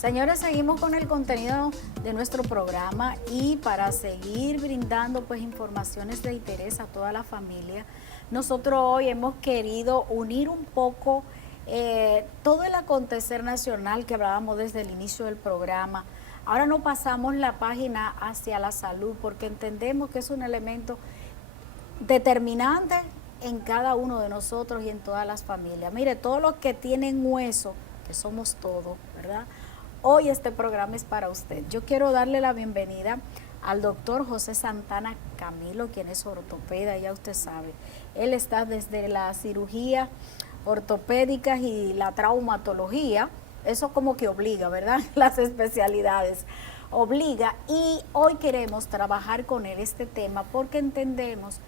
Señores, seguimos con el contenido de nuestro programa y para seguir brindando pues informaciones de interés a toda la familia, nosotros hoy hemos querido unir un poco todo el acontecer nacional que hablábamos desde el inicio del programa. Ahora nos pasamos la página hacia la salud porque entendemos que es un elemento determinante en cada uno de nosotros y en todas las familias. Mire, todos los que tienen hueso, que somos todos, ¿verdad? Hoy este programa es para usted. Yo quiero darle la bienvenida al doctor José Santana Camilo, quien es ortopeda, ya usted sabe. Él está desde la cirugía ortopédica y la traumatología. Eso como que obliga, ¿verdad? Las especialidades obliga. Y hoy queremos trabajar con él este tema porque entendemos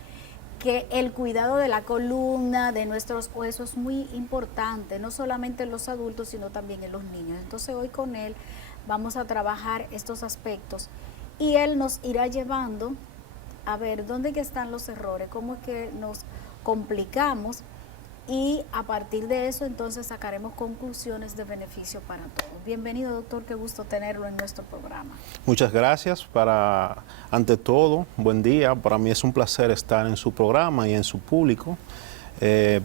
que el cuidado de la columna, de nuestros huesos es muy importante, no solamente en los adultos, sino también en los niños. Entonces hoy con él vamos a trabajar estos aspectos y él nos irá llevando a ver dónde que están los errores, cómo es que nos complicamos y a partir de eso entonces sacaremos conclusiones de beneficio para todos. Bienvenido, doctor, qué gusto tenerlo en nuestro programa. Muchas gracias. Ante todo, buen día. Para mí es un placer estar en su programa y en su público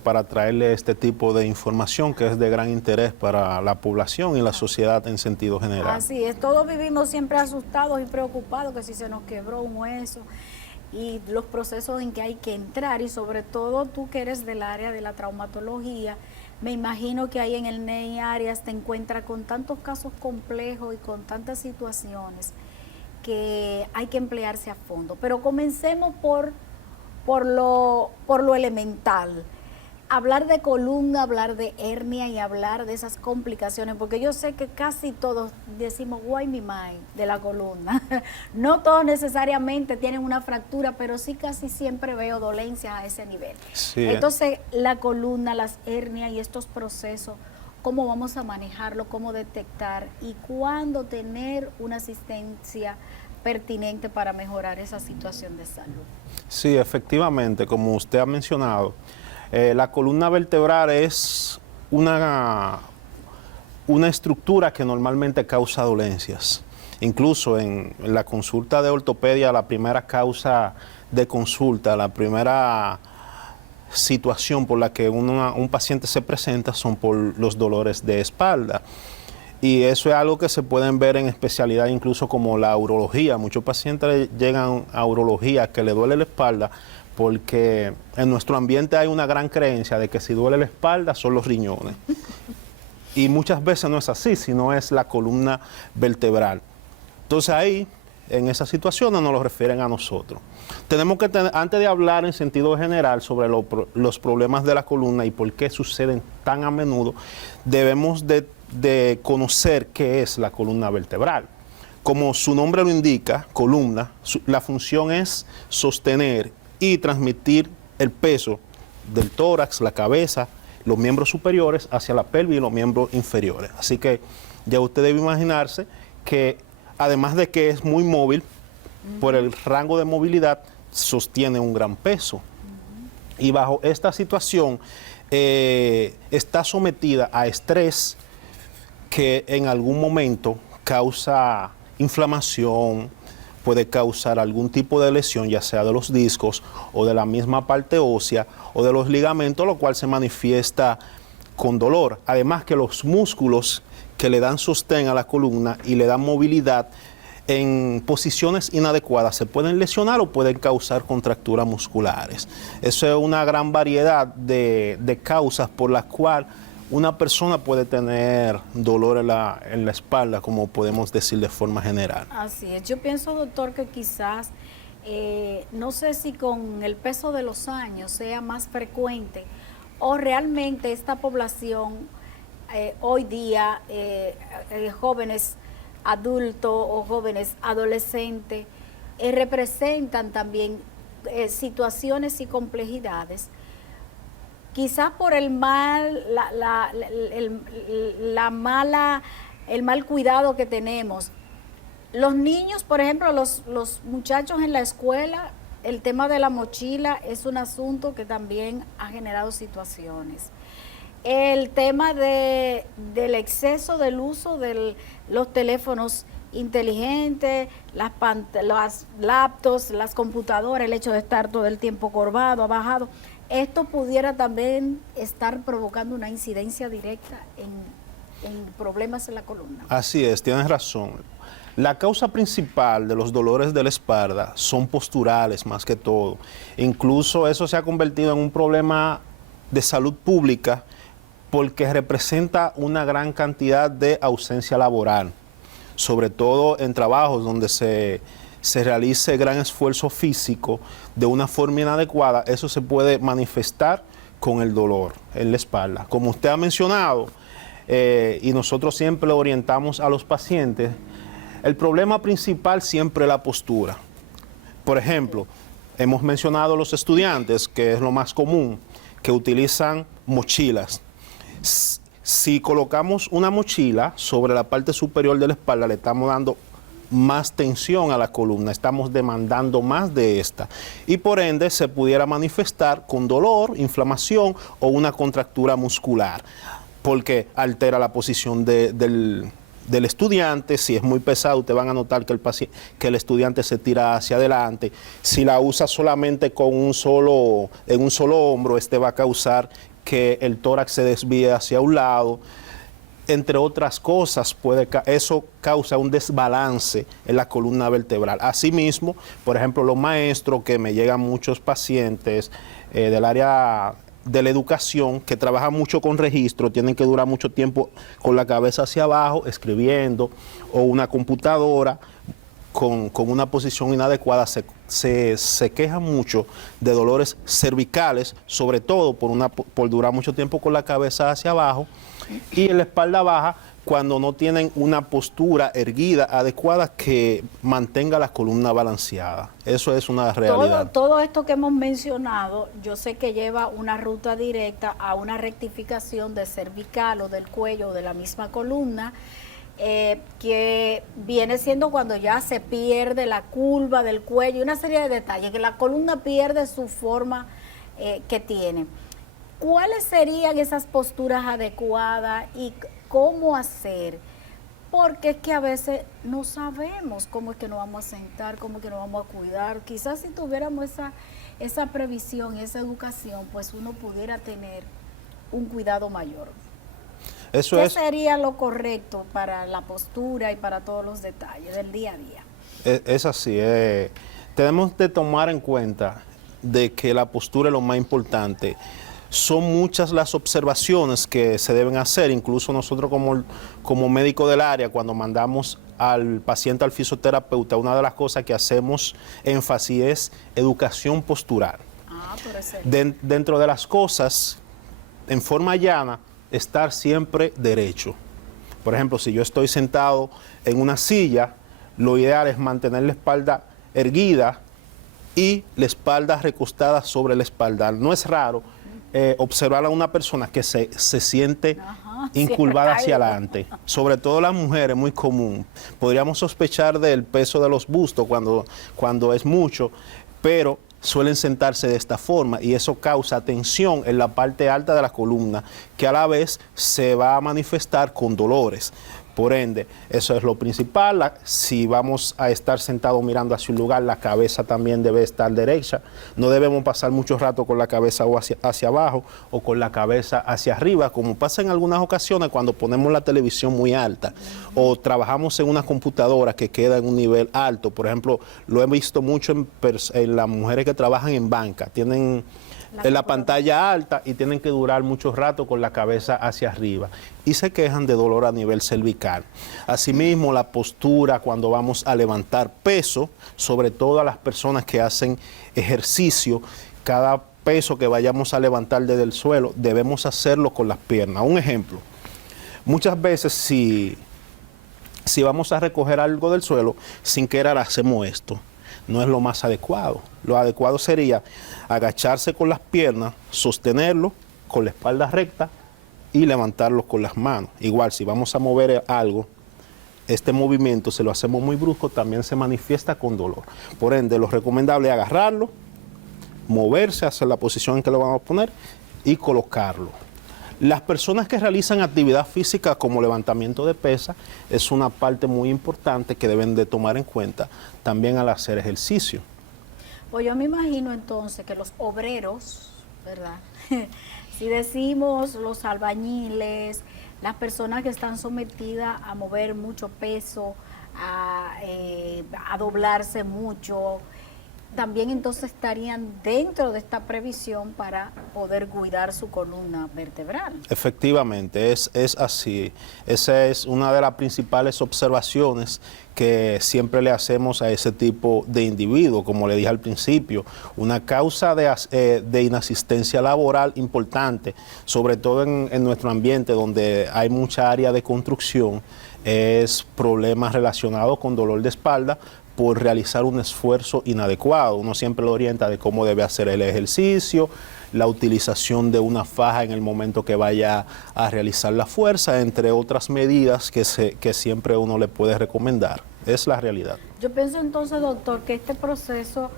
para traerle este tipo de información que es de gran interés para la población y la sociedad en sentido general. Así es, todos vivimos siempre asustados y preocupados que si se nos quebró un hueso y los procesos en que hay que entrar y sobre todo tú que eres del área de la traumatología, me imagino que ahí en el NEI Arias te encuentras con tantos casos complejos y con tantas situaciones que hay que emplearse a fondo. Pero comencemos por lo elemental. Hablar de columna, hablar de hernia y hablar de esas complicaciones, porque yo sé que casi todos decimos, why me mind, de la columna. No todos necesariamente tienen una fractura, pero sí casi siempre veo dolencias a ese nivel. Sí. Entonces, la columna, las hernias y estos procesos, ¿cómo vamos a manejarlo? ¿Cómo detectar? ¿Y cuándo tener una asistencia pertinente para mejorar esa situación de salud? Sí, efectivamente, como usted ha mencionado, la columna vertebral es una estructura que normalmente causa dolencias. Incluso en la consulta de ortopedia, la primera causa de consulta, la primera situación por la que un paciente se presenta son por los dolores de espalda. Y eso es algo que se pueden ver en especialidad incluso como la urología. Muchos pacientes llegan a urología que le duele la espalda porque en nuestro ambiente hay una gran creencia de que si duele la espalda son los riñones. Y muchas veces no es así, sino es la columna vertebral. Entonces ahí, en esas situaciones, nos lo refieren a nosotros. Tenemos que, antes de hablar en sentido general sobre los problemas de la columna y por qué suceden tan a menudo, debemos de conocer qué es la columna vertebral. Como su nombre lo indica, columna, la función es sostener y transmitir el peso del tórax, la cabeza, los miembros superiores hacia la pelvis y los miembros inferiores. Así que ya usted debe imaginarse que además de que es muy móvil, por el rango de movilidad sostiene un gran peso. Y bajo esta situación está sometida a estrés que en algún momento causa inflamación, puede causar algún tipo de lesión, ya sea de los discos o de la misma parte ósea o de los ligamentos, lo cual se manifiesta con dolor. Además que los músculos que le dan sostén a la columna y le dan movilidad en posiciones inadecuadas se pueden lesionar o pueden causar contracturas musculares. Eso es una gran variedad de causas por las cuales una persona puede tener dolor en la espalda, como podemos decir de forma general. Así es. Yo pienso, doctor, que quizás, no sé si con el peso de los años sea más frecuente o realmente esta población hoy día, jóvenes adultos o jóvenes adolescentes, representan también situaciones y complejidades. Quizás por el mal, el mal cuidado que tenemos. Los niños, por ejemplo, los muchachos en la escuela, el tema de la mochila es un asunto que también ha generado situaciones. el tema del exceso del uso de los teléfonos inteligentes, las laptops, las computadoras, el hecho de estar todo el tiempo corvado, abajado, esto pudiera también estar provocando una incidencia directa en problemas en la columna. Así es, tienes razón. La causa principal de los dolores de la espalda son posturales más que todo. Incluso eso se ha convertido en un problema de salud pública porque representa una gran cantidad de ausencia laboral, sobre todo en trabajos donde se realice gran esfuerzo físico de una forma inadecuada. Eso se puede manifestar con el dolor en la espalda. Como usted ha mencionado, y nosotros siempre orientamos a los pacientes, el problema principal siempre es la postura. Por ejemplo, hemos mencionado a los estudiantes, que es lo más común, que utilizan mochilas. Si colocamos una mochila sobre la parte superior de la espalda, le estamos dando más tensión a la columna, estamos demandando más de esta. Y por ende se pudiera manifestar con dolor, inflamación o una contractura muscular, porque altera la posición del estudiante. Si es muy pesado, ustedes van a notar que el estudiante se tira hacia adelante. Si la usa solamente en un solo hombro, este va a causar que el tórax se desvíe hacia un lado. Entre otras cosas, eso causa un desbalance en la columna vertebral. Asimismo, por ejemplo, los maestros, que me llegan muchos pacientes del área de la educación, que trabajan mucho con registro, tienen que durar mucho tiempo con la cabeza hacia abajo, escribiendo, o una computadora con una posición inadecuada, se quejan mucho de dolores cervicales, sobre todo por durar mucho tiempo con la cabeza hacia abajo, y en la espalda baja cuando no tienen una postura erguida adecuada que mantenga la columna balanceada. Eso es una realidad. Todo esto que hemos mencionado, yo sé que lleva una ruta directa a una rectificación de cervical o del cuello o de la misma columna, que viene siendo cuando ya se pierde la curva del cuello y una serie de detalles, que la columna pierde su forma que tiene. ¿Cuáles serían esas posturas adecuadas y cómo hacer? Porque es que a veces no sabemos cómo es que nos vamos a sentar, cómo es que nos vamos a cuidar. Quizás si tuviéramos esa previsión, esa educación, pues uno pudiera tener un cuidado mayor. ¿Qué sería lo correcto para la postura y para todos los detalles del día a día? Es así. Tenemos de tomar en cuenta de que la postura es lo más importante. Son muchas las observaciones que se deben hacer, incluso nosotros como médico del área, cuando mandamos al paciente al fisioterapeuta, una de las cosas que hacemos énfasis es educación postural. Dentro de las cosas, en forma llana, estar siempre derecho. Por ejemplo, si yo estoy sentado en una silla, lo ideal es mantener la espalda erguida y la espalda recostada sobre la espalda. No es raro observar a una persona que se siente incurvada hacia adelante. Sobre todo las mujeres, muy común. Podríamos sospechar del peso de los bustos cuando es mucho, pero suelen sentarse de esta forma y eso causa tensión en la parte alta de la columna, que a la vez se va a manifestar con dolores. Por ende, eso es lo principal. Si vamos a estar sentados mirando hacia un lugar, la cabeza también debe estar derecha. No debemos pasar mucho rato con la cabeza hacia abajo o con la cabeza hacia arriba, como pasa en algunas ocasiones cuando ponemos la televisión muy alta o trabajamos en una computadora que queda en un nivel alto. Por ejemplo, lo he visto mucho en las mujeres que trabajan en banca. Tienen la pantalla alta y tienen que durar mucho rato con la cabeza hacia arriba y se quejan de dolor a nivel cervical. Asimismo, la postura cuando vamos a levantar peso, sobre todo a las personas que hacen ejercicio, cada peso que vayamos a levantar desde el suelo debemos hacerlo con las piernas. Un ejemplo, muchas veces si vamos a recoger algo del suelo, sin querer hacemos esto. No es lo más adecuado. Lo adecuado sería agacharse con las piernas, sostenerlo con la espalda recta y levantarlo con las manos. Igual, si vamos a mover algo, este movimiento, si lo hacemos muy brusco, también se manifiesta con dolor. Por ende, lo recomendable es agarrarlo, moverse hacia la posición en que lo vamos a poner y colocarlo. Las personas que realizan actividad física como levantamiento de pesas es una parte muy importante que deben de tomar en cuenta también al hacer ejercicio. Pues yo me imagino entonces que los obreros, ¿verdad? Si decimos los albañiles, las personas que están sometidas a mover mucho peso, a doblarse mucho, también entonces estarían dentro de esta previsión para poder cuidar su columna vertebral. Efectivamente, es así. Esa es una de las principales observaciones que siempre le hacemos a ese tipo de individuo. Como le dije al principio, una causa de inasistencia laboral importante, sobre todo en nuestro ambiente donde hay mucha área de construcción, es problemas relacionados con dolor de espalda por realizar un esfuerzo inadecuado. Uno siempre lo orienta de cómo debe hacer el ejercicio, la utilización de una faja en el momento que vaya a realizar la fuerza, entre otras medidas que siempre uno le puede recomendar. Es la realidad. Yo pienso entonces, doctor, que este proceso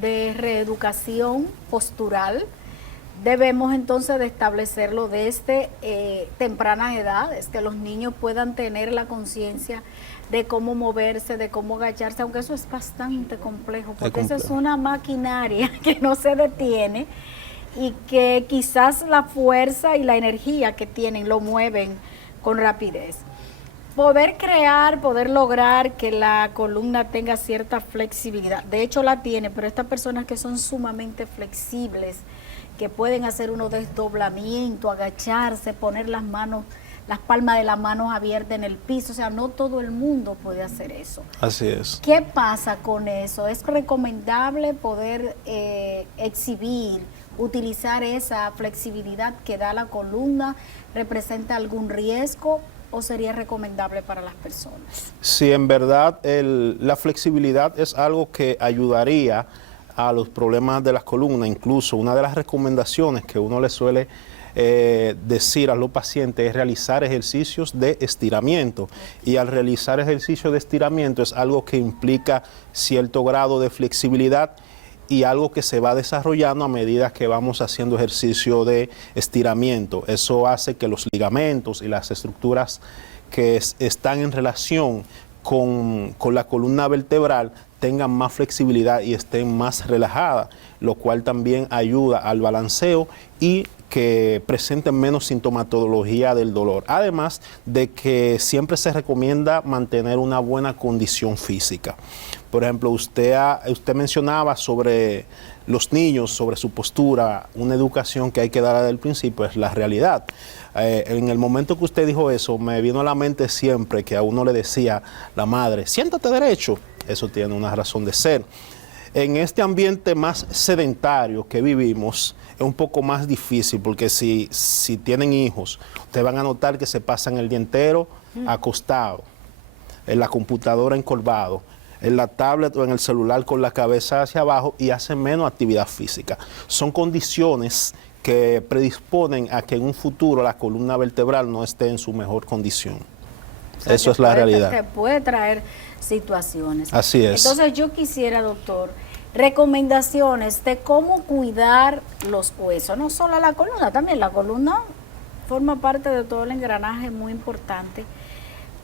de reeducación postural debemos entonces de establecerlo desde tempranas edades, que los niños puedan tener la conciencia de cómo moverse, de cómo agacharse, aunque eso es bastante complejo, porque esa es una maquinaria que no se detiene y que quizás la fuerza y la energía que tienen lo mueven con rapidez. Poder crear, poder lograr que la columna tenga cierta flexibilidad, de hecho la tiene, pero estas personas que son sumamente flexibles, que pueden hacer unos desdoblamientos, agacharse, poner las manos, las palmas de las manos abiertas en el piso, o sea, no todo el mundo puede hacer eso. Así es. ¿Qué pasa con eso? ¿Es recomendable poder exhibir, utilizar esa flexibilidad que da la columna? ¿Representa algún riesgo o sería recomendable para las personas? Sí, en verdad la flexibilidad es algo que ayudaría a los problemas de las columnas. Incluso una de las recomendaciones que uno le suele decir a los pacientes es realizar ejercicios de estiramiento, y al realizar ejercicios de estiramiento es algo que implica cierto grado de flexibilidad y algo que se va desarrollando a medida que vamos haciendo ejercicio de estiramiento. Eso hace que los ligamentos y las estructuras que están en relación con la columna vertebral tengan más flexibilidad y estén más relajadas, lo cual también ayuda al balanceo y que presenten menos sintomatología del dolor. Además de que siempre se recomienda mantener una buena condición física. Por ejemplo, usted mencionaba sobre los niños, sobre su postura, una educación que hay que dar desde el principio, es la realidad. En el momento que usted dijo eso, me vino a la mente siempre que a uno le decía la madre, siéntate derecho. Eso tiene una razón de ser. En este ambiente más sedentario que vivimos, es un poco más difícil, porque si tienen hijos, ustedes van a notar que se pasan el día entero acostado, en la computadora encorvado, en la tablet o en el celular con la cabeza hacia abajo, y hacen menos actividad física. Son condiciones que predisponen a que en un futuro la columna vertebral no esté en su mejor condición. O sea, eso es la realidad. Te puede traer situaciones. Así es. Entonces yo quisiera, doctor, recomendaciones de cómo cuidar los huesos, no solo la columna, también la columna forma parte de todo el engranaje muy importante,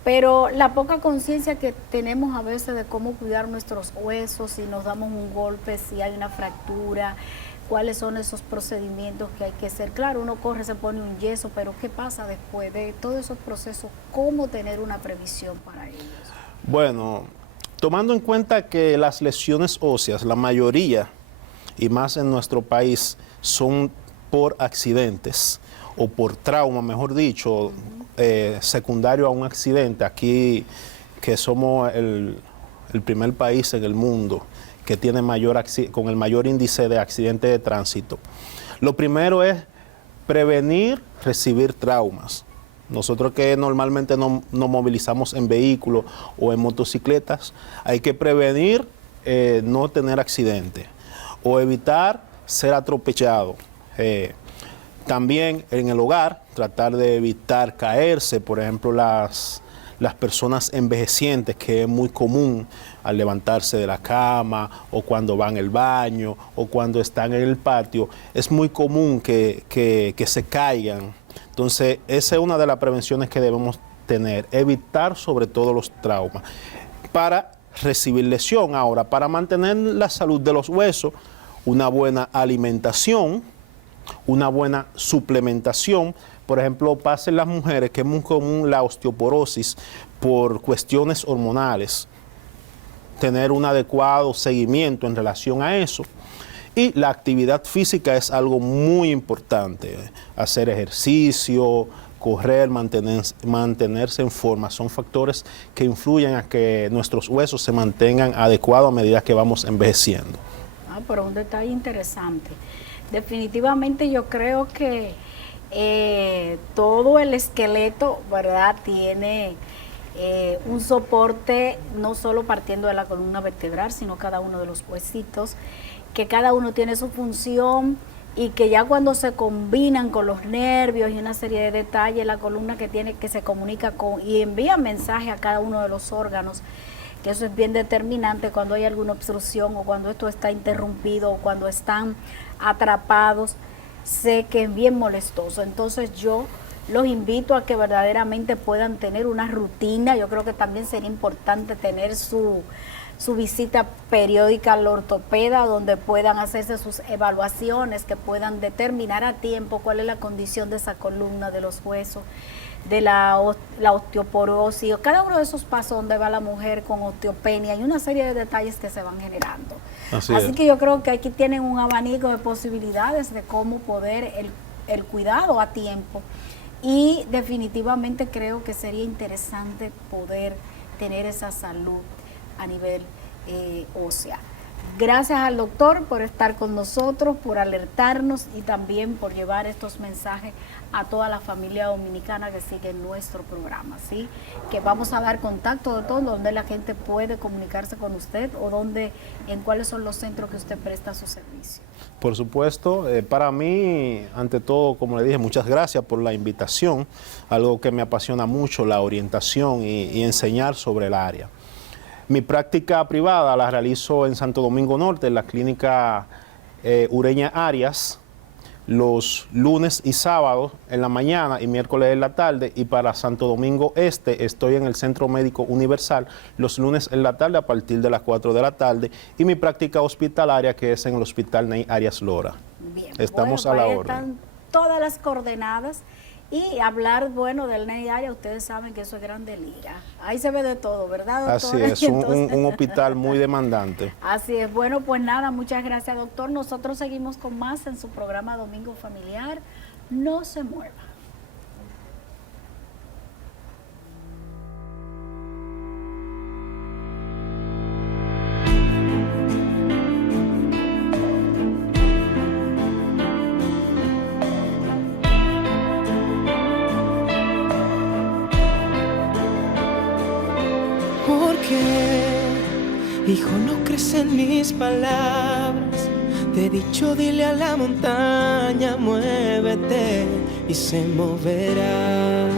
pero la poca conciencia que tenemos a veces de cómo cuidar nuestros huesos, si nos damos un golpe, si hay una fractura, cuáles son esos procedimientos que hay que hacer. Claro, uno corre, se pone un yeso, pero ¿qué pasa después de todos esos procesos? ¿Cómo tener una previsión para ellos? Bueno, tomando en cuenta que las lesiones óseas, la mayoría, y más en nuestro país, son por accidentes o por trauma, mejor dicho, secundario a un accidente. Aquí, que somos el primer país en el mundo que tiene con el mayor índice de accidentes de tránsito. Lo primero es prevenir recibir traumas. Nosotros que normalmente nos movilizamos en vehículos o en motocicletas, hay que prevenir no tener accidentes o evitar ser atropellado. También en el hogar, tratar de evitar caerse, por ejemplo, las personas envejecientes, que es muy común al levantarse de la cama o cuando van al baño o cuando están en el patio, es muy común que se caigan Entonces, esa es una de las prevenciones que debemos tener, evitar sobre todo los traumas para recibir lesión. Ahora, para mantener la salud de los huesos, una buena alimentación, una buena suplementación. Por ejemplo, pasa en las mujeres que es muy común la osteoporosis por cuestiones hormonales, tener un adecuado seguimiento en relación a eso. Y la actividad física es algo muy importante, hacer ejercicio, correr, mantenerse en forma, son factores que influyen a que nuestros huesos se mantengan adecuados a medida que vamos envejeciendo. Ah, pero un detalle interesante. Definitivamente yo creo que todo el esqueleto, ¿verdad?, tiene un soporte no solo partiendo de la columna vertebral, sino cada uno de los huesitos, que cada uno tiene su función y que ya cuando se combinan con los nervios y una serie de detalles, la columna que se comunica con y envía mensaje a cada uno de los órganos, que eso es bien determinante cuando hay alguna obstrucción o cuando esto está interrumpido o cuando están atrapados, sé que es bien molestoso. Entonces yo los invito a que verdaderamente puedan tener una rutina. Yo creo que también sería importante tener su visita periódica al ortopeda, donde puedan hacerse sus evaluaciones, que puedan determinar a tiempo cuál es la condición de esa columna, de los huesos, de la osteoporosis, cada uno de esos pasos donde va la mujer con osteopenia y una serie de detalles que se van generando. Así que yo creo que aquí tienen un abanico de posibilidades de cómo poder el cuidado a tiempo, y definitivamente creo que sería interesante poder tener esa salud a nivel ósea. Gracias al doctor por estar con nosotros, por alertarnos y también por llevar estos mensajes a toda la familia dominicana que sigue nuestro programa, ¿sí? Que vamos a dar contacto, doctor, donde la gente puede comunicarse con usted o en cuáles son los centros que usted presta su servicio. Por supuesto, para mí, ante todo, como le dije, muchas gracias por la invitación, algo que me apasiona mucho, la orientación y enseñar sobre el área. Mi práctica privada la realizo en Santo Domingo Norte, en la clínica Ureña Arias, los lunes y sábados en la mañana y miércoles en la tarde, y para Santo Domingo Este estoy en el Centro Médico Universal los lunes en la tarde a partir de las 4 de la tarde, y mi práctica hospitalaria que es en el Hospital Ney Arias Lora. Bien, estamos bueno, a la pues orden. Están todas las coordenadas. Y hablar, bueno, del Ney Arias, ustedes saben que eso es Grande Liga. Ahí se ve de todo, ¿verdad, doctor? Así es, un hospital muy demandante. Así es. Bueno, pues nada, muchas gracias, doctor. Nosotros seguimos con más en su programa Domingo Familiar. No se mueva. Hijo, no crees en mis palabras. Te he dicho, dile a la montaña, muévete y se moverá.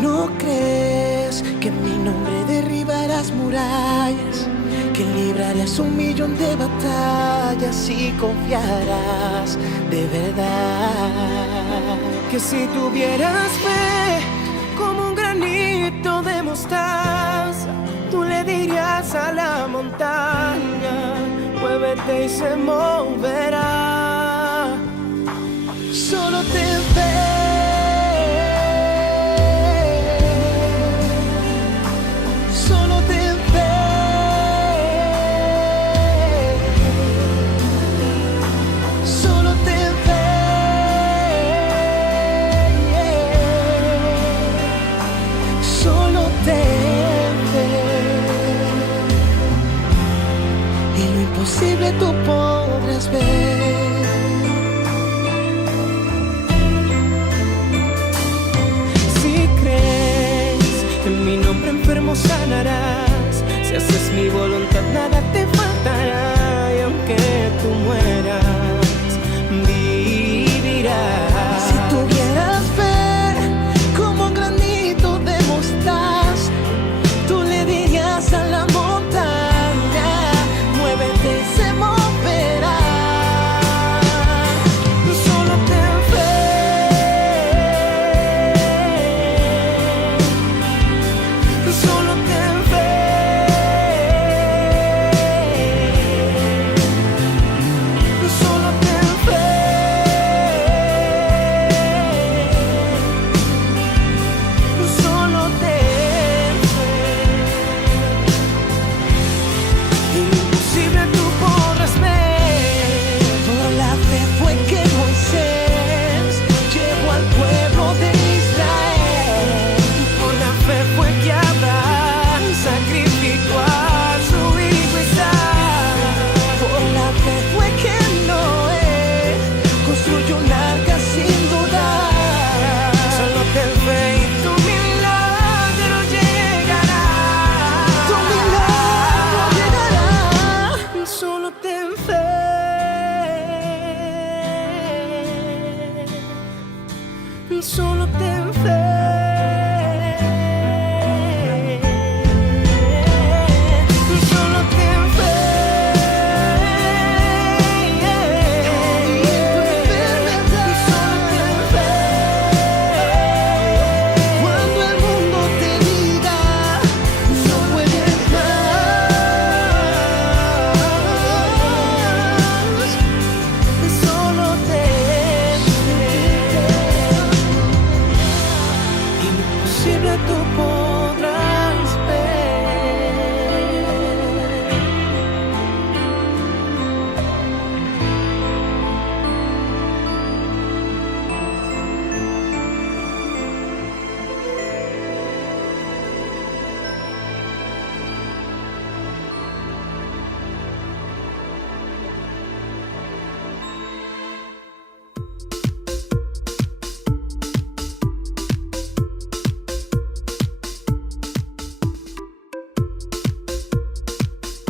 No crees que en mi nombre derribarás murallas, que librarás 1.000.000 de batallas y confiarás de verdad. Que si tuvieras fe como un granito de mostaza, tú le dirías a la montaña, muévete y se moverá. Solo ten fe. Solo ten fe. Solo ten fe. Solo ten fe. Y lo imposible tú podrás ver. Si crees en mi nombre enfermo sanarás, si haces mi voluntad nada te faltará, y aunque tú mueras